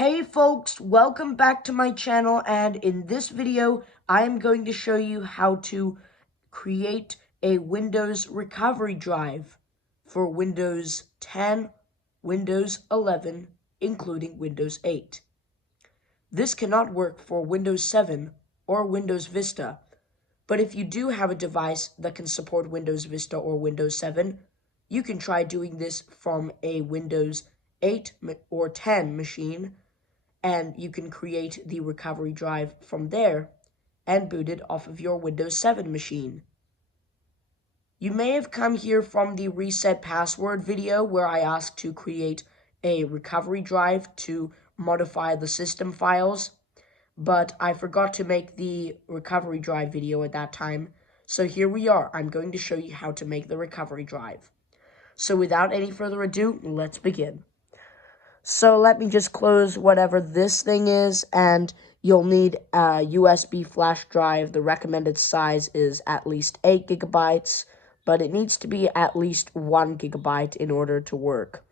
Hey folks, welcome back to my channel, and in this video I am going to show you how to create a Windows recovery drive for Windows 10, Windows 11, including Windows 8. This cannot work for Windows 7 or Windows Vista, but if you do have a device that can support Windows Vista or Windows 7, you can try doing this from a Windows 8 or 10 machine, and you can create the recovery drive from there and boot it off of your Windows 7 machine. You may have come here from the reset password video where I asked to create a recovery drive to modify the system files, but I forgot to make the recovery drive video at that time. So here we are. I'm going to show you how to make the recovery drive. So without any further ado, let's begin. So let me just close whatever this thing is, and you'll need a USB flash drive. The recommended size is at least 8 gigabytes, but it needs to be at least 1 gigabyte in order to work.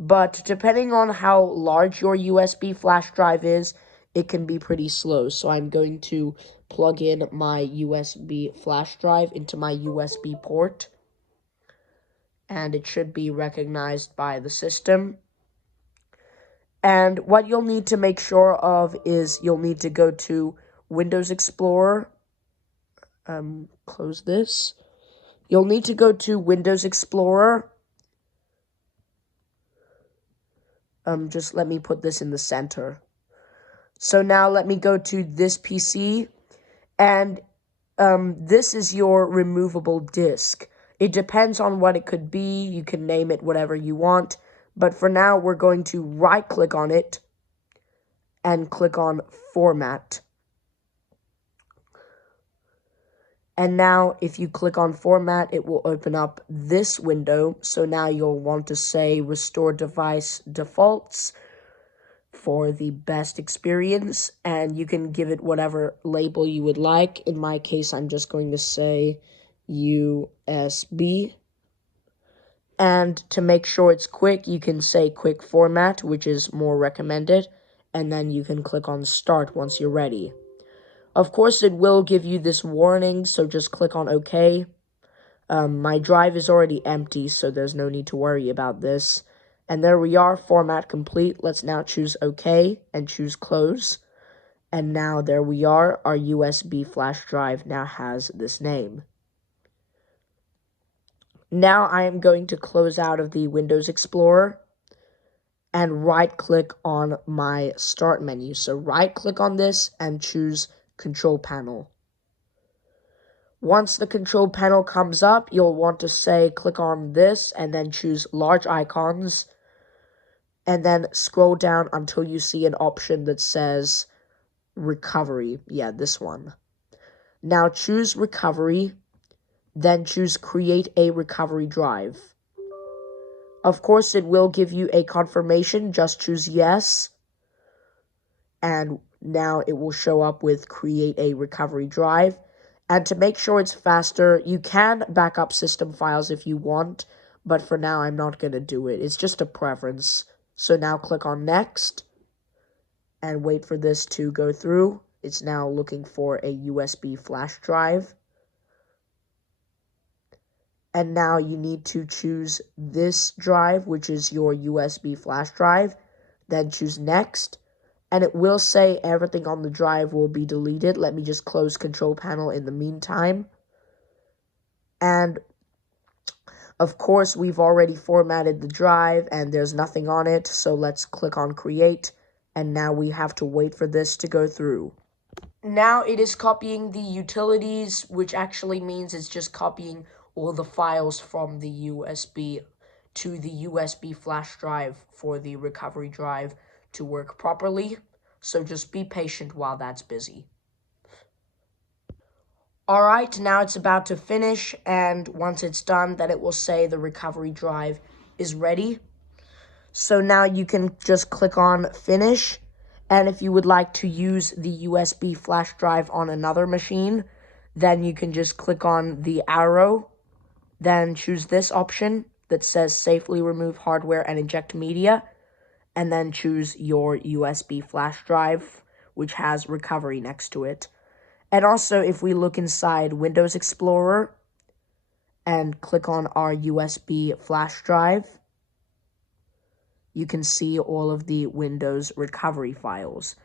But depending on how large your USB flash drive is, it can be pretty slow. So I'm going to plug in my USB flash drive into my USB port, and it should be recognized by the system. And what you'll need to make sure of is you'll need to go to Windows Explorer. Close this. You'll need to go to Windows Explorer. Just let me put this in the center. So now let me go to this PC, and this is your removable disk. It depends on what it could be. You can name it whatever you want. But for now, we're going to right-click on it and click on Format. And now, if you click on Format, it will open up this window. So now you'll want to say Restore Device Defaults for the best experience. And you can give it whatever label you would like. In my case, I'm just going to say USB. And to make sure it's quick, you can say Quick Format, which is more recommended, and then you can click on Start once you're ready. Of course, it will give you this warning, so just click on OK. My drive is already empty, so there's no need to worry about this. And there we are, Format complete. Let's now choose OK and choose Close. And now there we are, our USB flash drive now has this name. Now I am going to close out of the Windows Explorer and right-click on my Start menu. So right-click on this and choose Control Panel. Once the Control Panel comes up, you'll want to say click on this and then choose Large Icons. And then scroll down until you see an option that says Recovery. Yeah, this one. Now choose Recovery. Then choose Create a Recovery Drive. Of course, it will give you a confirmation. Just choose Yes. And now it will show up with Create a Recovery Drive. And to make sure it's faster, you can back up system files if you want. But for now, I'm not going to do it. It's just a preference. So now click on Next. And wait for this to go through. It's now looking for a USB flash drive. And now you need to choose this drive, which is your USB flash drive. Then choose Next. And it will say everything on the drive will be deleted. Let me just close Control Panel in the meantime. And of course, we've already formatted the drive and there's nothing on it. So let's click on Create. And now we have to wait for this to go through. Now it is copying the utilities, which actually means it's just copying all the files from the USB to the USB flash drive for the recovery drive to work properly. So just be patient while that's busy. Alright, now it's about to finish, and once it's done, then it will say the recovery drive is ready. So now you can just click on Finish, and if you would like to use the USB flash drive on another machine, then you can just click on the arrow. Then choose this option that says Safely Remove Hardware and Eject Media. and then choose your USB flash drive, which has recovery next to it. And also, if we look inside Windows Explorer and click on our USB flash drive, you can see all of the Windows recovery files.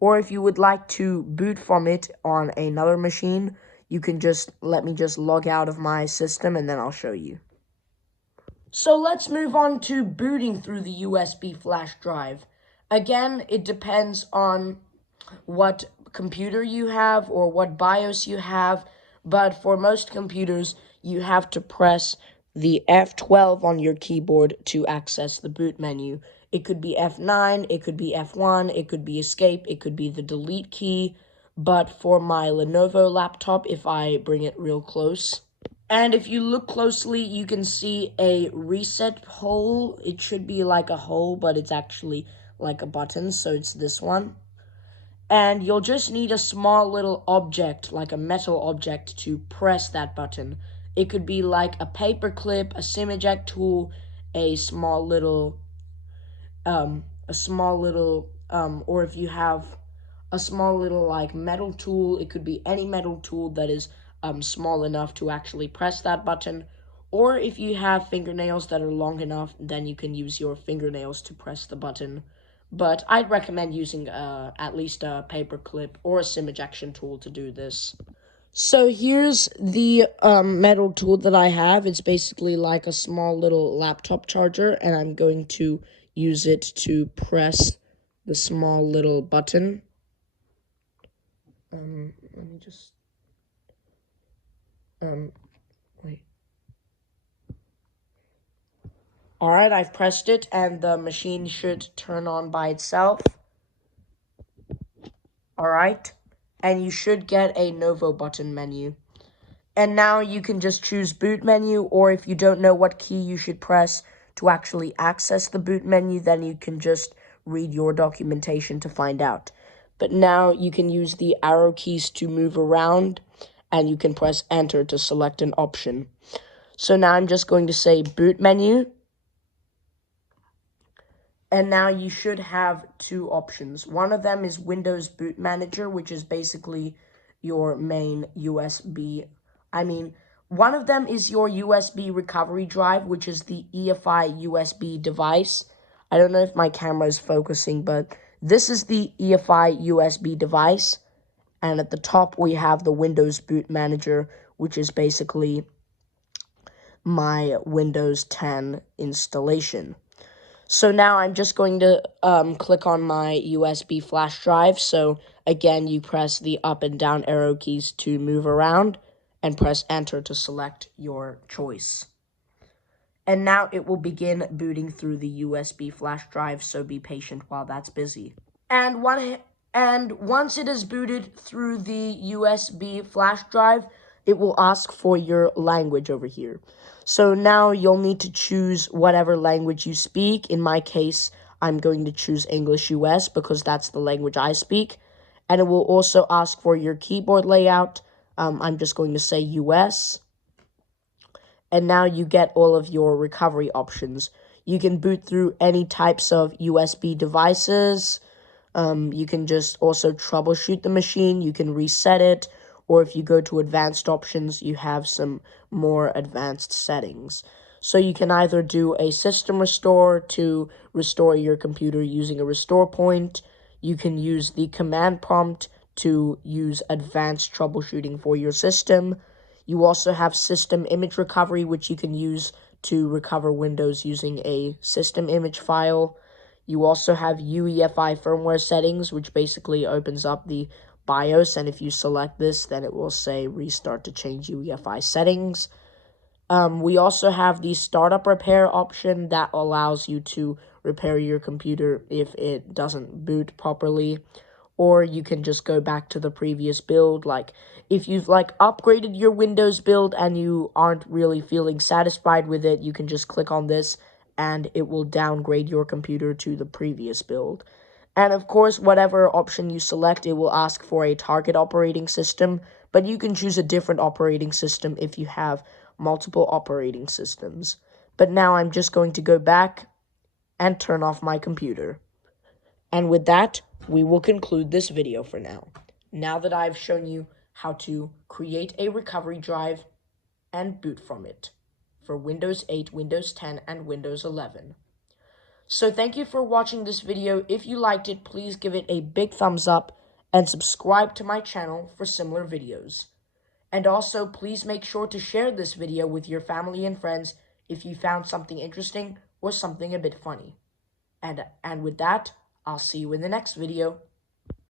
Or if you would like to boot from it on another machine, you can let me log out of my system and then I'll show you. So let's move on to booting through the USB flash drive. Again, it depends on what computer you have or what BIOS you have, but for most computers, you have to press the F12 on your keyboard to access the boot menu. It could be F9, it could be F1, it could be escape, it could be the delete key, but for my Lenovo laptop, if I bring it real close, and if you look closely, you can see a reset hole. It should be like a hole, but it's actually like a button, so it's this one. And you'll just need a small little object, like a metal object, to press that button. It could be like a paper clip, a SIM eject tool, a small little, or if you have a small little like metal tool, it could be any metal tool that is small enough to actually press that button. Or if you have fingernails that are long enough, then you can use your fingernails to press the button. But I'd recommend using at least a paper clip or a SIM ejection tool to do this. So here's the metal tool that I have. It's basically like a small little laptop charger, and I'm going to use it to press the small little button. Let me just, wait. Alright, I've pressed it, and the machine should turn on by itself. Alright, and you should get a Novo button menu. And now you can just choose boot menu, or if you don't know what key you should press to actually access the boot menu, then you can just read your documentation to find out. But now you can use the arrow keys to move around, and you can press enter to select an option. So now I'm just going to say boot menu. And now you should have two options. One of them is Windows Boot Manager, which is basically your main one of them is your USB recovery drive, which is the EFI USB device. I don't know if my camera is focusing, but this is the EFI USB device. And at the top, we have the Windows Boot Manager, which is basically my Windows 10 installation. So now I'm just going to click on my USB flash drive. So again, you press the up and down arrow keys to move around and press enter to select your choice. And now it will begin booting through the USB flash drive, so be patient while that's busy. And once it is booted through the USB flash drive, it will ask for your language over here. So now you'll need to choose whatever language you speak. In my case, I'm going to choose English US because that's the language I speak. And it will also ask for your keyboard layout. I'm just going to say US. And now you get all of your recovery options. You can boot through any types of USB devices. You can just also troubleshoot the machine. You can reset it. Or if you go to advanced options, you have some more advanced settings. So you can either do a system restore to restore your computer using a restore point. You can use the command prompt to use advanced troubleshooting for your system. You also have system image recovery, which you can use to recover Windows using a system image file. You also have UEFI firmware settings, which basically opens up the BIOS, and if you select this, then it will say restart to change UEFI settings. We also have the startup repair option that allows you to repair your computer if it doesn't boot properly. Or you can just go back to the previous build. Like, if you've, upgraded your Windows build and you aren't really feeling satisfied with it, you can just click on this, and it will downgrade your computer to the previous build. And, of course, whatever option you select, it will ask for a target operating system, but you can choose a different operating system if you have multiple operating systems. But now I'm just going to go back and turn off my computer. And with that, we will conclude this video for now. Now that I've shown you how to create a recovery drive and boot from it for Windows 8, Windows 10, and Windows 11. So thank you for watching this video. If you liked it, please give it a big thumbs up and subscribe to my channel for similar videos. And also, please make sure to share this video with your family and friends if you found something interesting or something a bit funny. And with that, I'll see you in the next video.